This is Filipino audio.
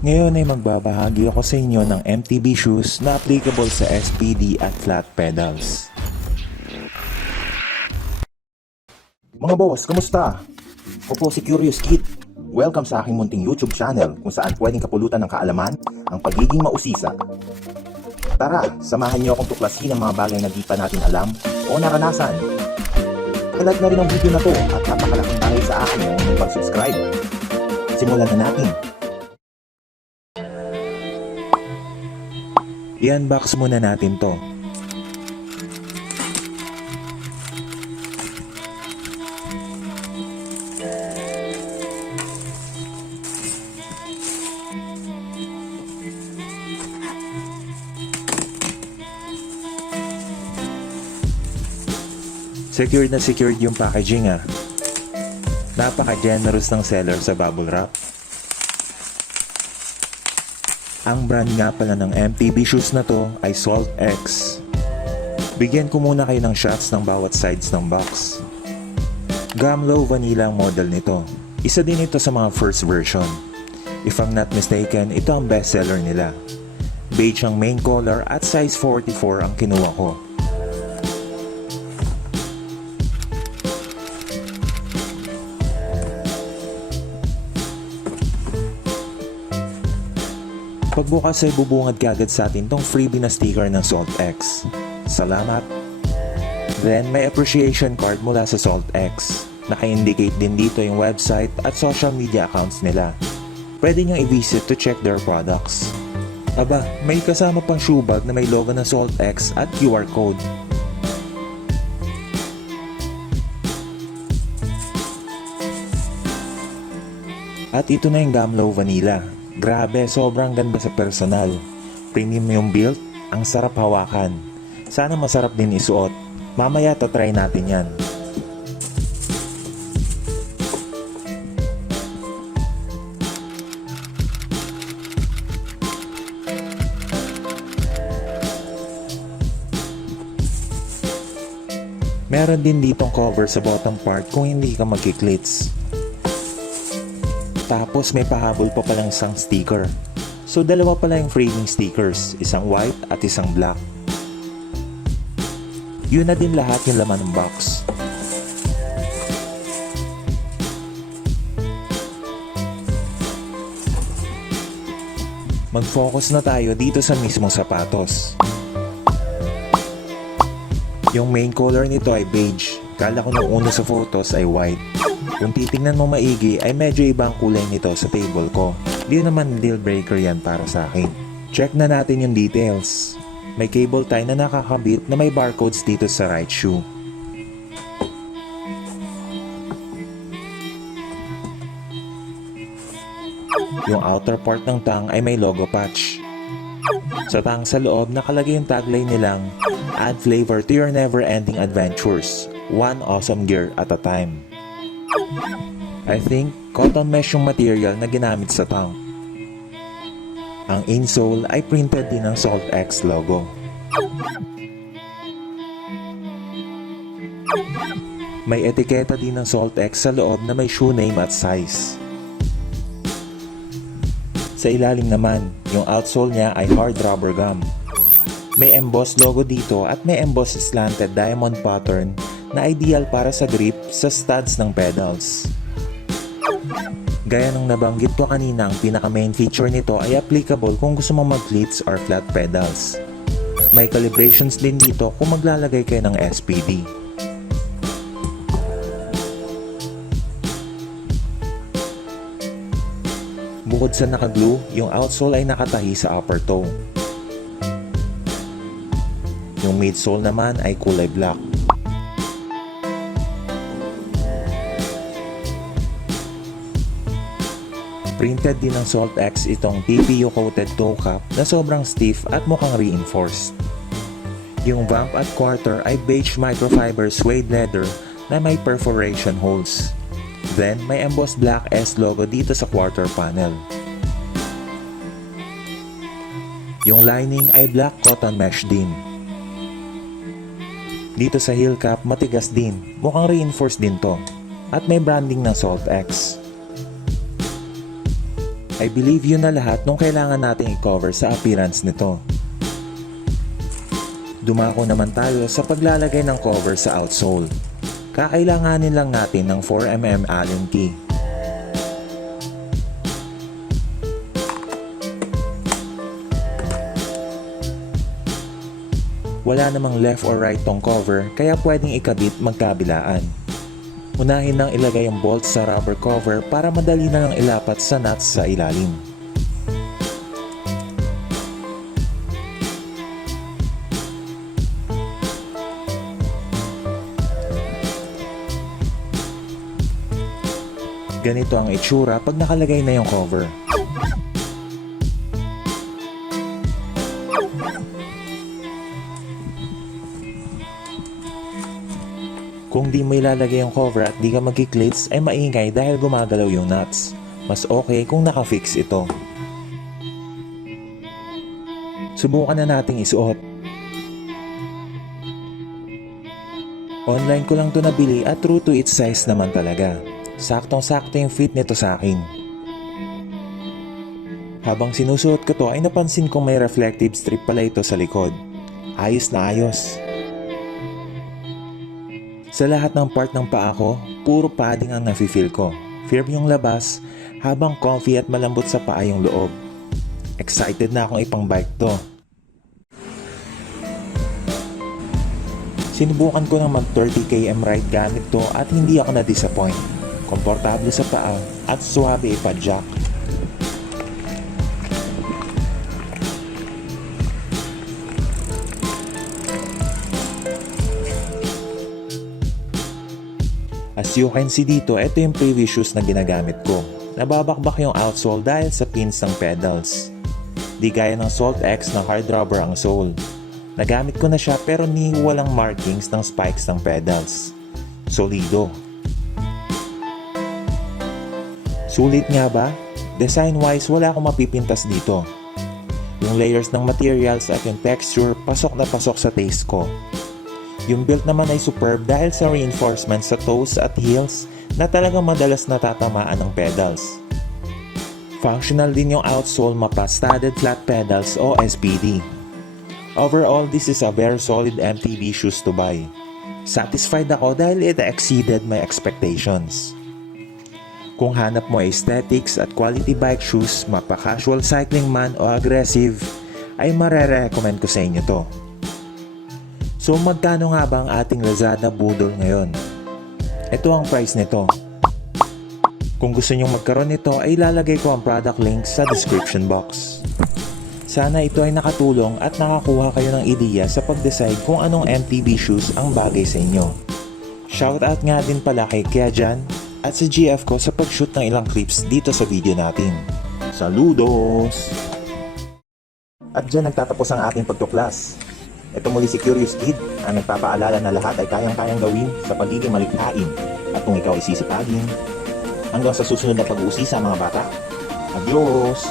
Ngayon ay magbabahagi ako sa inyo ng MTB shoes na applicable sa SPD at flat pedals. Mga boss, kamusta? Ako po si Curious Kid. Welcome sa aking munting YouTube channel kung saan pwedeng kapulutan ng kaalaman ang pagiging mausisa. Tara, samahan niyo akong tuklasin ang mga bagay na di pa natin alam o naranasan. Kalag na rin ang video na to at napakalaking bagay sa akin ang pag-subscribe. Simulan na natin. I-unbox muna natin to. Secured na secured yung packaging ah. Napaka-generous ng seller sa bubble wrap. Ang brand nga pala ng MTB shoes na to ay Salt X. Bigyan ko muna kayo ng shots ng bawat sides ng box. Gamlow Vanilla ang model nito. Isa din ito sa mga first version. If I'm not mistaken, ito ang best seller nila. Beige ang main color at size 44 ang kinuha ko. Pagbukas ay bubungad kagad sa atin tong freebie na sticker ng Salt X. Salamat! Then may appreciation card mula sa Salt X. Naka-indicate din dito yung website at social media accounts nila. Pwede nyo i-visit to check their products. Aba, may kasama pang shoe bag na may logo ng Salt X at QR code. At ito na yung Gamlow Vanilla. Grabe, sobrang ganda sa personal. Premium yung build, ang sarap hawakan. Sana masarap din isuot. Mamaya try natin yan. Meron din ditong cover sa bottom part kung hindi ka magkiklits. Tapos may pahabol pa palang isang sticker. So dalawa pala yung framing stickers, isang white at isang black. Yun na din lahat yung laman ng box. Mag-focus na tayo dito sa mismong sapatos. Yung main color nito ay beige. Kala ko nung una sa photos ay white. Kung titingnan mo maigi ay medyo ibang kulay nito sa table ko. Di naman deal breaker yan para sa akin. Check na natin yung details. May cable tie na nakakabit na may barcodes dito sa right shoe. Yung outer part ng tang ay may logo patch. Sa tang sa loob nakalagay yung tagline nilang "Add flavor to your never-ending adventures. One awesome gear at a time." I think cotton mesh yung material na ginamit sa tang. Ang insole ay printed din ng Salt X logo. May etiketa din ng Salt X sa loob na may shoe name at size. Sa ilalim naman, yung outsole niya ay hard rubber gum. May embossed logo dito at may embossed slanted diamond pattern na ideal para sa grip sa studs ng pedals. Gaya ng nabanggit ko kanina, ang pinaka main feature nito ay applicable kung gusto mong mag-cleats or flat pedals. May calibrations din dito kung maglalagay kayo ng SPD. Bukod sa nakaglue, yung outsole ay nakatahi sa upper toe. Yung midsole naman ay kulay black. Printed din ng Salt X itong TPU coated toe cap na sobrang stiff at mukhang reinforced. Yung vamp at quarter ay beige microfiber suede leather na may perforation holes. Then may embossed black S logo dito sa quarter panel. Yung lining ay black cotton mesh din. Dito sa heel cap matigas din, mukhang reinforced din to. At may branding ng Salt X. I believe yun na lahat nung kailangan nating i-cover sa appearance nito. Dumako naman tayo sa paglalagay ng cover sa outsole. Kakailanganin lang natin ng 4mm Allen key. Wala namang left or right tong cover kaya pwedeng ikabit magkabilaan. Unahin nang ilagay ang bolts sa rubber cover para madali na lang ilapat sa nuts sa ilalim. Ganito ang itsura pag nakalagay na yung cover. Kung di mo ilalagay yung cover at di ka magkiklits ay maingay dahil gumagalaw yung nuts. Mas okay kung nakafix ito. Subukan na nating isuot. Online ko lang to nabili at true to its size naman talaga. Saktong-sakto yung fit nito sa akin. Habang sinusuot ko to ay napansin kong may reflective strip pala ito sa likod. Ayos na ayos. Sa lahat ng part ng paa ko, puro padding ang nafe-feel ko. Firm yung labas, habang comfy at malambot sa paa yung loob. Excited na akong ipang-bike to. Sinubukan ko ng mag 30 km ride gamit to at hindi ako na-disappoint. Komportable sa paa at suwabe ipa-jack. As you can see dito, ito yung previous shoes na ginagamit ko. Nababakbak yung outsole dahil sa pins ng pedals. Di gaya ng Salt X na hard rubber ang sole. Nagamit ko na siya pero walang markings ng spikes ng pedals. Solido. Sulit nga ba? Design-wise, wala akong mapipintas dito. Yung layers ng materials at yung texture, pasok na pasok sa taste ko. Yung build naman ay superb dahil sa reinforcement sa toes at heels na talagang madalas natatamaan ng pedals. Functional din yung outsole mapa studded flat pedals o SPD. Overall, this is a very solid MTB shoes to buy. Satisfied ako dahil it exceeded my expectations. Kung hanap mo aesthetics at quality bike shoes, mapa casual cycling man o aggressive, ay marere-recommend ko sa inyo to. So magkano nga ba ang ating Lazada Budol ngayon? Ito ang price nito. Kung gusto nyong magkaroon nito ay ilalagay ko ang product link sa description box. Sana ito ay nakatulong at nakakuha kayo ng ideya sa pag-decide kung anong MTB shoes ang bagay sa inyo. Shoutout nga din pala kay Kiajan at si GF ko sa pag-shoot ng ilang clips dito sa video natin. Saludos! At dyan nagtatapos ang ating pagtuklas. Ito muli si Curious Kid, ang nagpapaalala na lahat ay kayang-kayang gawin sa pagiging malikhain. At kung ikaw ay sisipagin, hanggang sa susunod na pag-uusisa mga bata. Adios!